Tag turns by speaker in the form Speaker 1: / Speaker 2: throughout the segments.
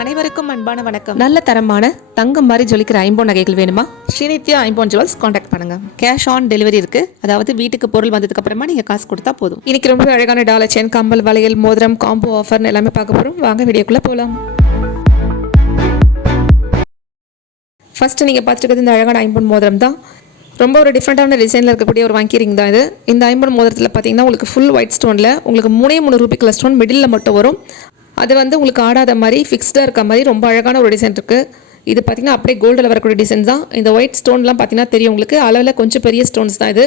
Speaker 1: அனைவருக்கும் அன்பான வணக்கம். நல்ல தரமான தங்கம் மாதிரி ஜொலிக்கிற ஐம்போன் நகைகள் வேணுமா? ஸ்ரீநித்யா ஐம்போன் ஜுவல்ஸ் காண்டாக்ட் பண்ணுங்க. கேஷ் ஆன் டெலிவரி இருக்கு. அதாவது வீட்டுக்கு பொருள் வந்ததுக்கு அப்புறமா நீங்க காசு கொடுத்தா போதும். இன்னைக்கு ரொம்ப அழகான டாலர் செயின் கம்பல் வளையல் மோதிரம் காம்போ ஆஃபர்னு எல்லாமே பார்க்க போறோம். வாங்க வீடியோக்குள்ள போலாம். ஃபர்ஸ்ட் நீங்கள் பார்த்துருக்கிறது இந்த அழகான ஐம்பொன் மோதிரம் தான். ரொம்ப ஒரு டிஃப்ரெண்ட்டான டிசைனில் இருக்கக்கூடிய ஒரு வங்கி ரிங் தான் இது. இந்த ஐம்பொன் மோதிரத்தில் பார்த்தீங்கன்னா உங்களுக்கு ஃபுல் ஒயிட் ஸ்டோனில் உங்களுக்கு மூணே மூணு ரூபி கலர் ஸ்டோன் மிடில் மட்டும் வரும். அது வந்து உங்களுக்கு ஆடாத மாதிரி ஃபிக்ஸ்டாக இருக்க மாதிரி ரொம்ப அழகான ஒரு டிசைன் இருக்குது இது பார்த்தீங்கன்னா அப்படியே கோல்டில் வரக்கூடிய டிசைன் தான். இந்த ஒயிட் ஸ்டோன்லாம் பார்த்தீங்கன்னா தெரியும் உங்களுக்கு. அளவில் கொஞ்சம் பெரிய ஸ்டோன்ஸ் தான் இது.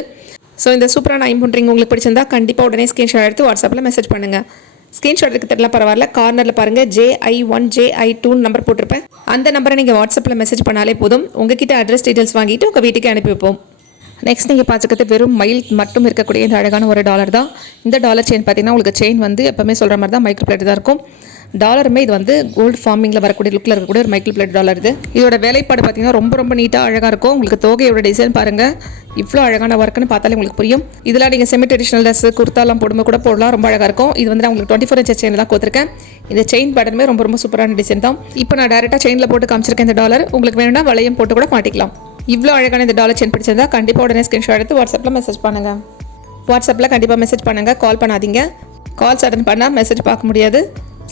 Speaker 1: ஸோ இந்த சூப்பரான ஐம்பொன் ரிங் உங்களுக்கு பிடிச்சிருந்தா கண்டிப்பாக உடனே ஸ்க்ரீன்ஷாட் எடுத்து வாட்ஸ்அப்பில் மெசேஜ் பண்ணுங்கள் ஸ்க்ரீன்ஷாட் எடுக்க தெரியல பரவாயில்ல. கார்னரில் பாருங்கள் ஜேஐ ஒன் ஜேஐ டூன்னு நம்பர் போட்டிருப்பேன். அந்த நம்பரை நீங்கள் வாட்ஸ்அப்பில் மெசேஜ் பண்ணாலே போதும். உங்ககிட்ட அட்ரஸ் டீட்டெயில்ஸ் வாங்கிட்டு உங்கள் வீட்டுக்கு அனுப்பி வைப்போம். நெக்ஸ்ட் நீங்கள் பார்த்துக்கிறது வெறும் மைல் மட்டும் இருக்கக்கூடிய இந்த அழகான ஒரு டாலர் தான். இந்த டாலர் செயின் பார்த்தீங்கன்னா உங்களுக்கு செயின் வந்து எப்போவுமே சொல்கிற மாதிரி தான் மைக்ரோ பிளேட் தான் இருக்கும். டாலருமே இது வந்து கோல்டு ஃபார்மிங்கில் வரக்கூடிய லுக்கில் இருக்கக்கூடிய ஒரு மைக்கிள் பிளேட் டாலர் இது. இதோட வேலைப்பாடு பார்த்தீங்கன்னா ரொம்ப ரொம்ப நீட்டாக அழகாக இருக்கும். உங்களுக்கு தோகையோட டிசைன் பாருங்கள் இவ்வளோ அழகான ஒர்க்குன்னு பார்த்தாலே உங்களுக்கு புரியும். இதெல்லாம் நீங்கள் செமி ட்ரெடிஷனல் ட்ரெஸ் குர்த்தாலாம் போடும்போது கூட போடலாம். ரொம்ப அழகாக இருக்கும். இது வந்து நான் உங்களுக்கு டுவெண்ட்டி ஃபோர் இன்ச்சஸ் செயின் தான் கொடுத்துருக்கேன். இந்த செயின் பேட்டர்னுமே ரொம்ப ரொம்ப சூப்பரான டிசைன் தான். இப்போ நான் டேரெக்டாக செயினில் போட்டு காமிச்சிருக்கேன் இந்த டாலர் உங்களுக்கு வேணும்னா வளையம் போட்டு கூட மாட்டிக்கலாம். இவ்வளோ அழகான இந்த டாலர் செயின் பிடிச்சிருந்தா கண்டிப்பாக உடனே ஸ்க்ரீன்ஷாட் எடுத்து வாட்ஸ்அப்பில் மெசேஜ் பண்ணுங்கள் வாட்ஸ்அப்பில் கண்டிப்பாக மெசேஜ் பண்ணுங்கள் கால் பண்ணாதீங்க. கால்ஸ் அட்டன் பண்ணால் மெசேஜ் பார்க்க முடியாது.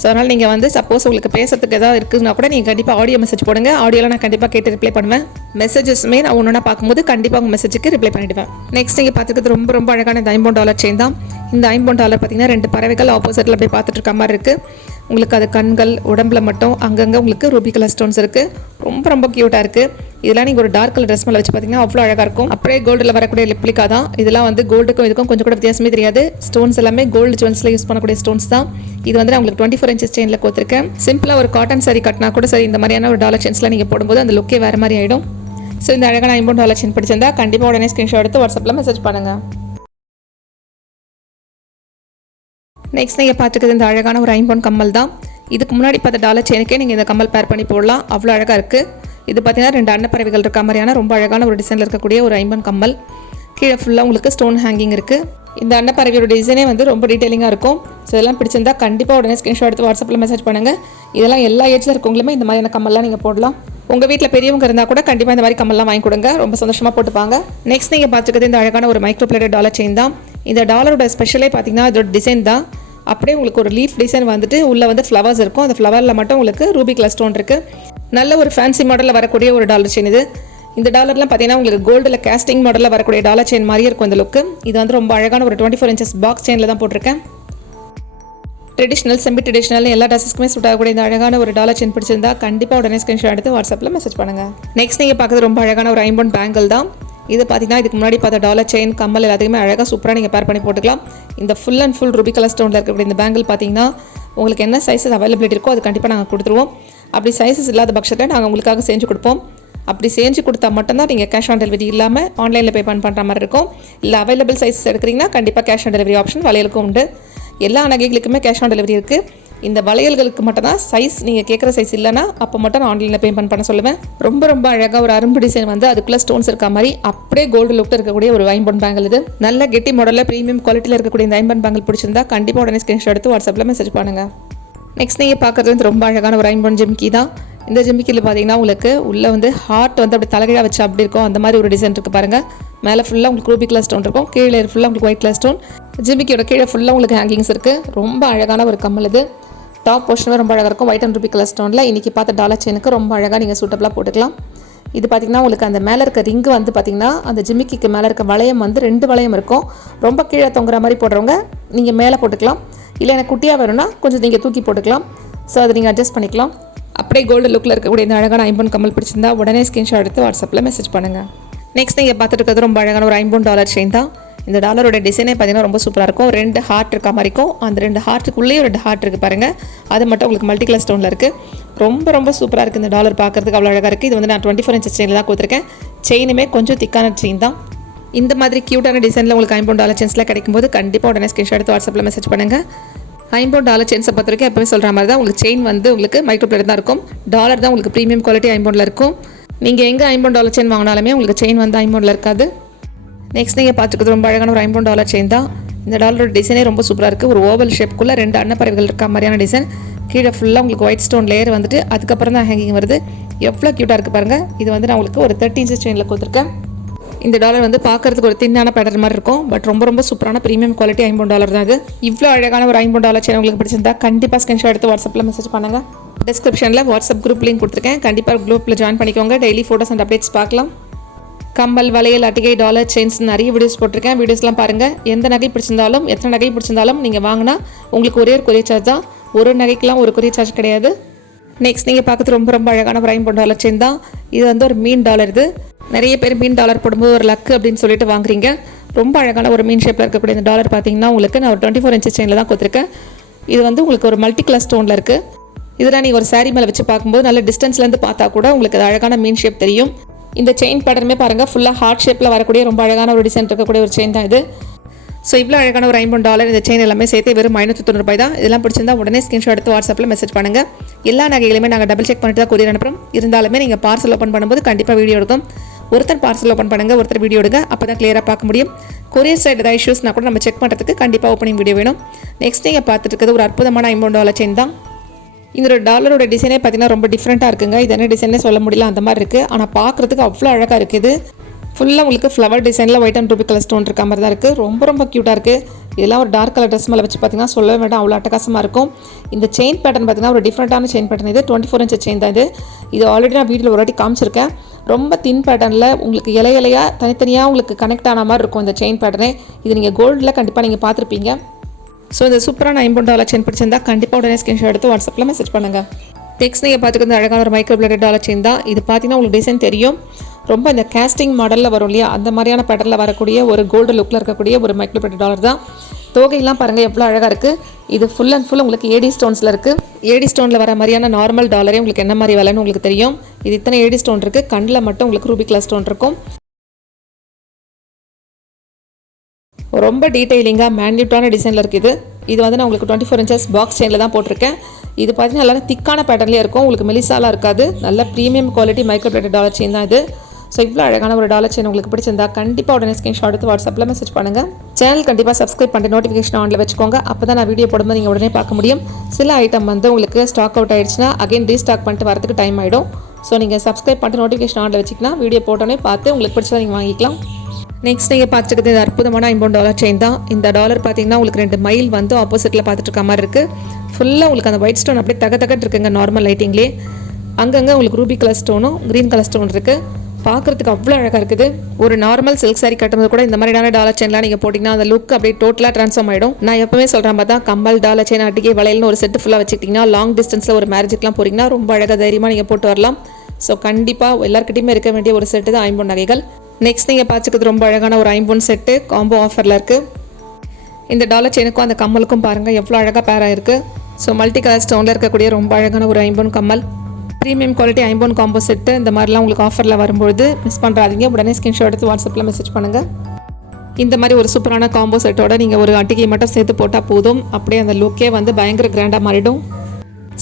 Speaker 1: ஸோ அதனால் நீங்கள் வந்து சப்போஸ் உங்களுக்கு பேசுறதுக்கு ஏதாவது இருக்குதுன்னா கூட நீங்கள் கண்டிப்பாக ஆடியோ மெசேஜ் போடுங்க. ஆடியோவில் நான் கண்டிப்பாக கேட்டு ரிப்ளை பண்ணுவேன். மெசேஜஸ்மே நான் ஒன்று ஒன்றா பார்க்கும்போது கண்டிப்பாக உங்கள் மெசேஜுக்கு ரிப்ளை பண்ணிவிடுவேன் நெக்ஸ்ட் நீங்கள் பார்த்துக்கிறது ரொம்ப ரொம்ப அழகான இந்த ஐம்பது டாலர் செயின் தான். இந்த ஐம்பது டாலர் பார்த்தீங்கன்னா ரெண்டு பறவைகள் ஆப்போசிட்டில் அப்படியே பார்த்துட்டு இருக்க மாதிரி இருக்குது உங்களுக்கு அது கண்கள் உடம்புல மட்டும் அங்கங்கே உங்களுக்கு ரூபி கலர் ஸ்டோன்ஸ் இருக்குது ரொம்ப ரொம்ப க்யூட்டாக இருக்குது இதெல்லாம் நீங்கள் ஒரு டார்க் கலர் ட்ரெஸ் மேலே வச்சு பார்த்தீங்கன்னா அவ்வளோ அழகாக இருக்கும். அப்படியே கோல்டில் வரக்கூடிய லிப்ளிகா தான். இதெல்லாம் வந்து கோல்டுக்கும் இதுக்கும் கொஞ்சம் கூட வித்தியாசமே தெரியாது. ஸ்டோன்ஸ் எல்லாமே கோல்டு ஜுவல்ஸில் யூஸ் பண்ணக்கூடிய ஸ்டோன்ஸ் தான். இது வந்து நான் உங்களுக்கு டுவெண்ட்டி ஃபோர் இன்ச்சஸ் செயினில் கொடுத்துருக்கேன் சிம்பிளாக ஒரு காட்டன் சாரி கட்டினா கூட சரி இந்த மாதிரியான ஒரு டாலர் செயின்ஸ்லாம் நீங்கள் போடும்போது அந்த லுக்கே வேறு மாதிரி ஆகிடும் ஸோ இந்த அழகான ஐம்பது டாலர் செயின் பிடிச்சிருந்தா கண்டிப்பாக உடனே ஸ்க்ரீன்ஷாட் எடுத்து வாட்ஸ்அப்பில் மெசேஜ் பண்ணுங்கள் நெக்ஸ்ட் நீங்கள் பார்த்துக்கிறது இந்த அழகான ஒரு ஐம்பொன் கம்மல் தான். இதுக்கு முன்னாடி பார்த்த டாலர் செயினுக்கே நீங்கள் இந்த கம்மல் பேர் பண்ணி போடலாம். அவ்வளோ அழகாக இருக்குது இது பார்த்தீங்கன்னா ரெண்டு அன்னப்பறவைகள் இருக்க மாதிரியான ரொம்ப அழகான ஒரு டிசைனில் இருக்கக்கூடிய ஒரு ஐம்பன் கம்மல். கீழே ஃபுல்லாக உங்களுக்கு ஸ்டோன் ஹேங்கிங் இருக்குது இந்த அன்னப்பறவையோட டிசைனே வந்து ரொம்ப டீட்டெயிலிங்காக இருக்கும். ஸோ இதெல்லாம் பிடிச்சிருந்தா கண்டிப்பாக உடனே ஸ்க்ரீன்ஷாட் எடுத்து வாட்ஸ்அப்பில் மெசேஜ் பண்ணுங்கள் இதெல்லாம் எல்லா ஏஜில் இருக்கவங்களுமே இந்த மாதிரியான கம்மல்லாம் நீங்கள் போடலாம். உங்கள் வீட்டில் பெரியவங்க இருந்தால் கூட கண்டிப்பாக இந்த மாதிரி கம்மல்லாம் வாங்கி கொடுங்க. ரொம்ப சந்தோஷமாக போட்டுப்பாங்க. நெக்ஸ்ட் நீங்கள் பார்த்துக்கிறது இந்த அழகான ஒரு மைக்ரோ பிளேட் டாலர் செயின் தான். இந்த டாலரோட ஸ்பெஷலே பார்த்தீங்கன்னா இதோட டிசைன் தான். அப்படியே உங்களுக்கு ஒரு லீஃப் டிசைன் வந்துட்டு உள்ளே வந்து ஃப்ளவர்ஸ் இருக்கும். அந்த ஃப்ளவரில் மட்டும் உங்களுக்கு ரூபி கிளஸ்டோன் இருக்குது நல்ல ஒரு ஃபேன்சி மாடலில் வரக்கூடிய ஒரு டாலர் செயின் இது. இந்த டாலர்லாம் பார்த்தீங்கன்னா உங்களுக்கு கோல்டில் கேஸ்டிங் மாடலில் வரக்கூடிய டாலர் செயின் மாதிரியே இருக்கும் இந்த லுக்கு இது வந்து ரொம்ப அழகான ஒரு டுவெண்ட்டி ஃபோர் இன்ச்சஸ் பாக்ஸ் செயினில் தான் போட்டிருக்கேன். ட்ரெடிஷ்னல் செமி ட்ரெடிஷ்னல் எல்லா ட்ரெஸ்ஸஸ்க்குமே சூட் ஆகக்கூடிய இந்த அழகான ஒரு டாலர் செயின் பிடிச்சிருந்தா கண்டிப்பாக உடனே ஸ்கிரீன்ஷாட் எடுத்து வாட்ஸ்அப்பில் மெசேஜ் பண்ணுங்கள் நெக்ஸ்ட் நீங்கள் பார்க்குறது ரொம்ப அழகான ஒரு ஐம்பொன் பேங்கிள் தான். இது பார்த்தீங்கன்னா இதுக்கு முன்னாடி பார்த்த டாலர் செயின் கம்மல் எல்லாத்தையுமே அழகாக சூப்பராக நீங்கள் பேர் பண்ணி போட்டுக்கலாம். இந்த full and full ruby colour ஸ்டோனில் இருக்கக்கூடிய இந்த பேங்கிள் பார்த்தீங்கன்னா உங்களுக்கு என்ன சைஸஸ் அவைலபிலிட்டி இருக்கோ அது கண்டிப்பாக நாங்கள் கொடுத்துருவோம். அப்படி சைஸஸ் இல்லாத பட்சத்தில் நாங்கள் உங்களுக்காக செஞ்சு கொடுப்போம். அப்படி செஞ்சு கொடுத்தா மட்டும்தான் நீங்கள் கேஷ் ஆன் டெலிவரி இல்லாமல் ஆன்லைனில் பே பண்ணுற மாதிரி இருக்கும். இல்லை அவைலபிள் சைஸஸ் எடுக்கிறீங்கன்னா கண்டிப்பாக கேஷ் ஆன் டெலிவரி ஆப்ஷன் வளையலுக்கும் உண்டு. எல்லா நகைகளுக்குமே கேஷ் ஆன் டெலிவரி இருக்குது இந்த வளையல்களுக்கு மட்டும் தான் சைஸ் நீங்கள் கேட்குற சைஸ் இல்லைன்னா அப்போ மட்டும் நான் ஆன்லைனில் பேமெண்ட் பண்ண சொல்லுவேன். ரொம்ப ரொம்ப அழகாக ஒரு அரும்பு டிசைன் வந்து அதுக்குள்ளே ஸ்டோன்ஸ் இருக்க மாதிரி அப்படியே கோல்டு லுக்கில் இருக்கக்கூடிய ஒரு ஐம்பன் பேங்கல் இது. நல்ல கெட்டி மாடலில் ப்ரீமியம் குவாலிட்டியில் இருக்கக்கூடிய இந்த ஐம்பன் பேங்கல் பிடிச்சிருந்தா கண்டிப்பாக உடனே ஸ்க்ரீன்ஷாட் எடுத்து வாட்ஸ்அப்பில் மெசேஜ் பண்ணுங்கள் நெக்ஸ்ட் நீங்கள் பார்க்குறது வந்து ரொம்ப அழகான ஒரு ஐம்பன் ஜிம்கி தான். இந்த ஜிம்கியில் பார்த்தீங்கன்னா உங்களுக்கு உள்ளே வந்து ஹார்ட் வந்து அப்படி தலைகீழாக வச்சு அப்படி இருக்கும். அந்த மாதிரி ஒரு டிசைன் இருக்குது பாருங்கள் மேலே ஃபுல்லாக உங்களுக்கு ரூபி கலர் ஸ்டோன் இருக்கும். கீழே ஃபுல்லாக உங்களுக்கு ஒயிட் கலர் ஸ்டோன் ஜிமிக்கியோட கீழே ஃபுல்லாக உங்களுக்கு ஹேங்கிங்ஸ் இருக்குது ரொம்ப அழகான ஒரு கம்மல் இது. டாப் போர்ஷனுமே ரொம்ப அழகாக இருக்கும். ஒயிட் அண்ட் ரூபி கலர் ஸ்டோனில் இன்றைக்கி பார்த்த டாலர் செயினுக்கு ரொம்ப அழகாக நீங்கள் சூட்டபிளாக போட்டுக்கலாம். இது பார்த்திங்கன்னா உங்களுக்கு அந்த மேலே இருக்க ரிங்கு வந்து பார்த்திங்கன்னா அந்த ஜிமிக்கிக்கு மேலே இருக்க வளையம் வந்து ரெண்டு வளையம் இருக்கும். ரொம்ப கீழே தொங்குற மாதிரி போடுறவங்க நீங்கள் மேலே போட்டுக்கலாம். இல்லை எனக்கு குட்டியாக வேணும்னா கொஞ்சம் நீங்கள் தூக்கி போட்டுக்கலாம். ஸோ அதை நீங்கள் அட்ஜஸ்ட் பண்ணிக்கலாம். அப்படியே கோல்டு லுக்கில் இருக்கக்கூடிய இந்த அழகான ஐம்பொன் கம்மல் பிடிச்சிருந்தா உடனே ஸ்க்ரீன்ஷாட் எடுத்து வாட்ஸ்அப்பில் மெசேஜ் பண்ணுங்கள் நெக்ஸ்ட் நீங்கள் பார்த்துட்டு இருக்கிறது ரொம்ப அழகான ஒரு ஐம்பொன் டாலர் செயின் தான். இந்த டாலரோட டிசைனே பார்த்தீங்கன்னா ரொம்ப சூப்பராக இருக்கும். ரெண்டு ஹார்ட் இருக்க மாதிரி இருக்கும். அந்த ரெண்டு ஹார்ட்டுக்குள்ளேயும் ரெண்டு ஹார்ட் இருக்குது பாருங்கள் அது மட்டும் உங்களுக்கு மல்டி கலர் ஸ்டோனில் இருக்குது ரொம்ப ரொம்ப சூப்பராக இருக்குது இந்த டாலர் பார்க்கறதுக்கு அவ்வளோ அழகாக இருக்குது இது வந்து நான் டுவெண்ட்டி ஃபோர் இன்ச்சஸ் செயினில் தான் கொடுத்துருக்கேன். செயினுமே கொஞ்சம் திக்கான செயின் தான். இந்த மாதிரி க்யூட்டான டிசைனில் உங்களுக்கு ஐம்பது டாலர் சென்ஸில் கிடைக்கும்போது கண்டிப்பாக உடனே ஸ்க்ரீன்ஷாட் எடுத்து வாட்ஸ்அப்பில் மெசேஜ் பண்ணுங்கள் ஐம்பது டாலர் செயின்ஸை பொறுத்த வரைக்கும் எப்பவுமே சொல்கிற மாதிரி தான். உங்களுக்கு செயின் வந்து உங்களுக்கு மைக்ரோ பிளேட் தான் இருக்கும். டாலர் தான் உங்களுக்கு ப்ரீமியம் குவாலிட்டி ஐம்பொன்ல இருக்கும். நீங்கள் எங்கே ஐம்பது டாலர் செயின் வாங்கினாலுமே உங்களுக்கு செயின் வந்து ஐம்பொன்ல இருக்காது. நெக்ஸ்ட் நீங்கள் பார்த்துக்கிறது ரொம்ப அழகான ஒரு ஐம்பது டாலர் செயின் தான். இந்த டாலரோட டிசைனே ரொம்ப சூப்பராக இருக்குது ஒரு ஓவல் ஷேப்புக்குள்ளே ரெண்டு அன்னப்பறவைகள் இருக்க மாதிரியான டிசைன் கீழே ஃபுல்லாக உங்களுக்கு ஒயிட் ஸ்டோன் லேயர் வந்துட்டு அதுக்கப்புறம் தான் ஹேங்கிங் வருது. எவ்வளோ க்யூட்டாக இருக்குது பாருங்கள் இது வந்து நான் உங்களுக்கு ஒரு தேர்ட்டி இன்ச்சஸ் செயினில் கொடுத்துருக்கேன். இந்த டாலர் வந்து பார்க்கறதுக்கு ஒரு தின்னான பேட்டர் மாதிரி இருக்கும். பட் ரொம்ப ரொம்ப சூப்பரான ப்ரீமியம் குவாலிட்டி ஐம்பது டாலர் தான் இது. இவ்வளோ அழகான ஒரு ஐம்பது டாலர் செயின் உங்களுக்கு பிடிச்சிருந்தா கண்டிப்பாக ஸ்கிரீன்ஷாட் எடுத்து வாட்ஸ்அப்பில் மெசேஜ் பண்ணுங்கள் டிஸ்கிரிப்ஷனில் வாட்ஸ்அப் குரூப் லிங்க் கொடுத்துருக்கேன். கண்டிப்பாக குரூப்பில் ஜாயின் பண்ணிக்கோங்க. டெய்லி ஃபோட்டோஸ் அண்ட் அப்டேட்ஸ் பார்க்கலாம். கம்பல் வளையல் அட்டிகை டாலர் செயின்ஸ் நிறைய வீடியோஸ் போட்டிருக்கேன். வீடியோஸ்லாம் பாருங்கள் எந்த நகை பிடிச்சிருந்தாலும் எத்தனை நகை பிடிச்சிருந்தாலும் நீங்கள் வாங்கினா உங்களுக்கு ஒரே ஒரு கொரியர் சார்ஜ் தான். ஒரு நகைக்கெலாம் ஒரு கொரியர் சார்ஜ் கிடையாது. நெக்ஸ்ட் நீங்கள் பார்க்குறது ரொம்ப ரொம்ப அழகான பிரைம் ஐம்பது டாலர் செயின் தான். இது வந்து ஒரு மீன் டாலர் இது. நிறைய பேர் மீன் டாலர் போடும்போது ஒரு லக்கு அப்படின்னு சொல்லிட்டு வாங்குறீங்க. ரொம்ப அழகான ஒரு மீன் ஷேப்பில் இருக்கக்கூடிய இந்த டாலர் பார்த்தீங்கன்னா உங்களுக்கு நான் ஒரு டுவெண்ட்டி ஃபோர் இன்ச்சு செயினில் தான் கொடுத்துருக்கேன். இது வந்து உங்களுக்கு ஒரு மல்டி கலர் ஸ்டோனில் இருக்குது இதெல்லாம் நீங்கள் ஒரு சாரீ மேலே வச்சு பார்க்கும்போது நல்ல டிஸ்டன்ஸ்லேருந்து பார்த்தா கூட உங்களுக்கு அது அழகான மீன் ஷேப் தெரியும். இந்த செயின் பேட்டர்னுமே பாருங்கள் ஃபுல்லாக ஹார்ட் ஷேப்பில் வரக்கூடிய ரொம்ப அழகான ஒரு டிசைன் இருக்கக்கூடிய ஒரு செயின் தான் இது. ஸோ இவ்வளோ அழகான ஒரு ஐம்பது டாலர் இந்த செயின் எல்லாமே சேர்த்து வெறும் ஐநூற்றி தொண்ணூறுபாய் தான். இதெல்லாம் பிடிச்சிருந்தா உடனே ஸ்கிரீன்ஷாட் எடுத்து வாட்ஸ்அப்பில் மெசேஜ் பண்ணுங்கள் எல்லா நகைகளுமே நாங்கள் டபுள் செக் பண்ணிட்டு தான் கொரியர் அனுப்புகிறோம் இருந்தாலுமே நீங்கள் பார்சல் ஓப்பன் பண்ணும்போது கண்டிப்பாக வீடியோ எடுக்கும். ஒருத்தர் பார்சல் ஓப்பன் பண்ணுங்கள் ஒருத்தர் வீடியோ எடுங்க. அப்போ தான் கிளியராக பார்க்க முடியும். கொரியர் சைடு ஏதாவது இஷ்யூஸ்னா கூட நம்ம செக் பண்ணுறதுக்கு கண்டிப்பாக ஓப்பனிங் வீடியோ வேணும். நெக்ஸ்ட் நீங்கள் பார்த்துட்டு இருக்கிறது ஒரு அற்புதமான ஐம்பது டாலர் செயின் தான். இந்த டாலரோட டிசைனே பார்த்தீங்கன்னா ரொம்ப டிஃப்ரெண்ட்டாக இருக்குங்க. இது என்ன டிசைனே சொல்ல முடியல அந்த மாதிரி இருக்குது ஆனால் பார்க்குறதுக்கு அவ்வளோ அழகாக இருக்குது ஃபுல்லாக உங்களுக்கு ஃப்ளவர் டிசைனில் white and ruby colour stone இருக்க மாதிரி தான் இருக்குது ரொம்ப ரொம்ப க்யூட்டாக இருக்குது இதெல்லாம் ஒரு டார்க் கலர் ட்ரெஸ் மேலே வச்சு பார்த்தீங்கன்னா சொல்லவே வேண்டாம். அவ்வளோ அட்டகாசமாக இருக்கும். இந்த செயின் பேட்டர்ன் பார்த்தீங்கன்னா ஒரு டிஃப்ரெண்ட்டான செயின் பேட்டர்ன் இது டுவெண்ட்டி ஃபோர் இன்ச் செயின் தான் இது. இது ஆல்ரெடி நான் வீட்டில் ஒரு வாட்டி காமிச்சிருக்கேன். ரொம்ப தின் பேட்டர்னில் உங்களுக்கு இலை இலையாக தனித்தனியாக உங்களுக்கு கனெக்ட் ஆன மாதிரி இருக்கும் இந்த செயின் பேட்டர்னே இது நீங்கள் கோல்டில் கண்டிப்பாக நீங்கள் பார்த்துருப்பீங்க. ஸோ இந்த சூப்பரான ஐம்பது டாலர் செயின் பிடிச்சிருந்தா கண்டிப்பாக உடனே ஸ்கிரீன்ஷாட் எடுத்து வாட்ஸ்அப்பில் மெசேஜ் பண்ணுங்கள் டெக்ஸ்ட் நீங்கள் பார்த்துக்கிறது அழகான ஒரு மைக்ரோ பிளேட் டாலர் செயின் தான். இது பார்த்தீங்கன்னா உங்களுக்கு டிசைன் தெரியும். ரொம்ப இந்த கேஸ்டிங் மாடலில் வரும் இல்லையா? அந்த மாதிரியான பேட்டர்னில் வரக்கூடிய ஒரு கோல்டு லுக்கில் இருக்கக்கூடிய ஒரு மைக்ரோ பிளேட் டாலர் தான். தோகையெல்லாம் பாருங்கள் எவ்வளோ அழகாக இருக்குது இது ஃபுல் அண்ட் ஃபுல் உங்களுக்கு ஏடி ஸ்டோன்ஸில் இருக்குது ஏடி ஸ்டோனில் வர மாதிரியான நார்மல் டாலரே உங்களுக்கு என்ன மாதிரி விலைன்னு உங்களுக்கு தெரியும். இது இத்தனை ஏடி ஸ்டோன் இருக்குது கண்ணில் மட்டும் உங்களுக்கு ரூபி கிளாஸ் ஸ்டோன் இருக்கும். ரொம்ப டீட்டெயிலிங்காக மேன்யூட்டான டிசைனில் இருக்குது இது. வந்து நான் உங்களுக்கு டுவெண்ட்டி ஃபோர் இன்ச்சஸ் பாக்ஸ் செயினில் தான் போட்டிருக்கேன். இது பார்த்தீங்கன்னா நல்லா திக்கான பேட்டர்ன்லேயே இருக்கும். உங்களுக்கு மெலிசாலாம் இருக்காது. நல்ல premium quality micro plated dollar chain தான் இது. ஸோ இவ்வளோ அழகான ஒரு டாலர் செயின் உங்களுக்கு பிடிச்சிருந்தா கண்டிப்பாக உடனே ஸ்கிரீன்ஷாட் எடுத்து வாட்ஸ்அப்பில் மெசேஜ் பண்ணுங்கள் சேனல் கண்டிப்பாக சப்ஸ்கிரைப் பண்ணிட்டு நோட்டிஃபிகேஷன் ஆனில் வச்சுக்கோங்க. அப்போ தான் நான் வீடியோ போடும்போது நீங்கள் உடனே பார்க்க முடியும். சில ஐட்டம் வந்து உங்களுக்கு ஸ்டாக் அவுட் ஆயிடுச்சுன்னா அகைன் ரீஸ்டாக் பண்ணிட்டு வரதுக்கு டைம் ஆகிடும் ஸோ நீங்கள் சப்ஸ்கிரைப் பண்ணிட்டு நோட்டிஃபிகேஷன் ஆனில் வச்சிங்கன்னா வீடியோ போட்டோன்னே பார்த்து உங்களுக்கு பிடிச்சதை நீங்கள் வாங்கிக்கலாம். நெக்ஸ்ட் நீங்கள் பார்த்துருக்குது இது அற்புதமான ஐம்பது டாலர் செயின் தான். இந்த டாலர் பார்த்தீங்கன்னா உங்களுக்கு ரெண்டு மைல் வந்து ஆப்போசிட்டில் பார்த்துட்டு இருக்க மாதிரி இருக்குது ஃபுல்லாக உங்களுக்கு அந்த ஒயிட் ஸ்டோன் அப்படியே தக தகட்டு இருக்குங்க நார்மல் லைட்டிங்லேயே அங்கங்கே உங்களுக்கு ரூபி கலர் ஸ்டோனும் க்ரீன் கலர் ஸ்டோன் இருக்குது பார்க்குறதுக்கு அவ்வளோ அழகாக இருக்குது. ஒரு நார்மல் சில்க் சாரி கட்டும்போது கூட இந்த மாதிரியான டாலர் செயின்லாம் நீங்கள் போட்டிங்கன்னா அந்த லுக் அப்படியே டோட்டலாக ட்ரான்ஸ்ஃபார்ம் ஆகிடும் நான் எப்பவுமே சொல்கிறேன் பார்த்தா கம்பல் டாலர் செயின் அட்டிகை வளையல்னு ஒரு செட்டு ஃபுல்லாக வச்சுக்கிட்டிங்கன்னா லாங் டிஸ்டன்ஸில் ஒரு மேரேஜுக்குலாம் போகிறீங்கன்னா ரொம்ப அழகாக தைரியமாக நீங்கள் போட்டு வரலாம். ஸோ கண்டிப்பாக எல்லாருக்கிட்டையுமே இருக்க வேண்டிய ஒரு செட்டு தான் ஐம்பொன் நகைகள். நெக்ஸ்ட் நீங்கள் பார்த்துக்கிறது ரொம்ப அழகான ஒரு ஐம்பொன் செட்டு காம்போ ஆஃபரில் இருக்குது இந்த டாலர் செயினுக்கும் அந்த கம்மலுக்கும் பாருங்கள் எவ்வளோ அழகாக பேராக இருக்குது ஸோ மல்டி கலர் ஸ்டோனில் இருக்கக்கூடிய ரொம்ப அழகான ஒரு ஐம்பொன் கம்மல். ப்ரீமியம் குவாலிட்டி ஐம்பொன் காம்போ செட்டு இந்த மாதிரிலாம் உங்களுக்கு ஆஃபரில் வரும்பொழுது மிஸ் பண்ணுறாதீங்க உடனே ஸ்கிரீன்ஷாட் எடுத்து வாட்ஸ்அப்பில் மெசேஜ் பண்ணுங்கள் இந்த மாதிரி ஒரு சூப்பரான காம்போ செட்டோட நீங்கள் ஒரு அட்டிகை மட்டும் சேர்த்து போட்டால் போதும். அப்படியே அந்த லுக்கே வந்து பயங்கர கிராண்டாக மாறிடும்.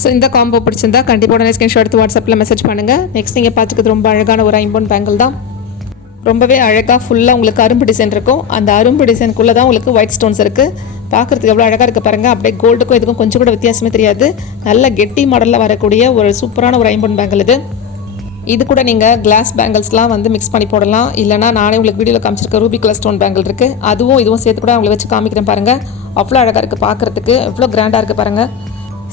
Speaker 1: ஸோ இந்த காம்போ பிடிச்சிருந்தா கண்டிப்பாக உடனே ஸ்கிரீன்ஷாட் எடுத்து வாட்ஸ்அப்பில் மெசேஜ் பண்ணுங்கள் நெக்ஸ்ட் நீங்கள் பார்த்துக்கிறது ரொம்ப அழகான ஒரு ஐம்பொன் பேங்கிள் தான். ரொம்பவே அழகாக ஃபுல்லாக உங்களுக்கு அரும்பு டிசைன் இருக்கும். அந்த அரும்பு டிசைனுக்குள்ளே தான் உங்களுக்கு ஒயிட் ஸ்டோன்ஸ் இருக்குது பார்க்குறதுக்கு எவ்வளோ அழகாக இருக்குது பாருங்கள் அப்படியே கோல்டுக்கும் இதுக்கும் கொஞ்சம் கூட வித்தியாசமே தெரியாது. நல்ல கெட்டி மாடலில் வரக்கூடிய ஒரு சூப்பரான ஒரு ஐம்பொன் பேங்கிள் இது. இது கூட நீங்கள் கிளாஸ் பேங்கிள்ஸ்லாம் வந்து மிக்ஸ் பண்ணி போடலாம். இல்லைனா நானே உங்களுக்கு வீடியோவில் காமிச்சிருக்க ரூபி கலர் ஸ்டோன் பேங்கிள் இருக்குது அதுவும் இதுவும் சேர்த்து கூட அவங்களை வச்சு காமிக்கிறேன் பாருங்கள் அவ்வளோ அழகாக இருக்குது பார்க்குறதுக்கு. எவ்வளோ கிராண்டாக இருக்குது பாருங்கள்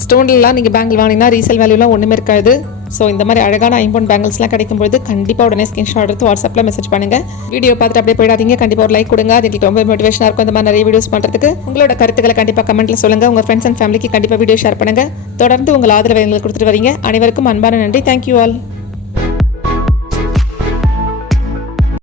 Speaker 1: ஸ்டோன்லாம் நீங்கள் பேங்கிள் வாங்கினீங்கன்னா ரீசேல் வேல்யூலாம் ஒன்றுமே இருக்காது. ஸோ இந்த மாதிரி அழகான ஐம்பொன் பேங்கிள்ஸ்லாம் கிடைக்கும்போது கண்டிப்பாக உடனே ஸ்கிரீன்ஷாட் எடுத்து வாட்ஸ்அப்பில் மெசேஜ் பண்ணுங்கள் வீடியோ பார்த்துட்டு அப்படியே போயிடாதீங்க. கண்டிப்பாக ஒரு லைக் கொடுங்க. அது எங்களுக்கு ரொம்ப மோட்டிவேஷனாக இருக்கும் இந்த மாதிரி நிறைய வீடியோஸ் பண்ணுறதுக்கு உங்களோட கருத்துக்களை கண்டிப்பாக கமெண்ட்டில் சொல்லுங்கள் உங்கள் ஃப்ரெண்ட்ஸ் அண்ட் ஃபேமிலிக்கு கண்டிப்பாக வீடியோ ஷேர் பண்ணுங்கள் தொடர்ந்து உங்கள் ஆதரவை எங்களுக்கு கொடுத்துட்டு வரீங்க. அனைவருக்கும் அன்பான நன்றி. Thank you all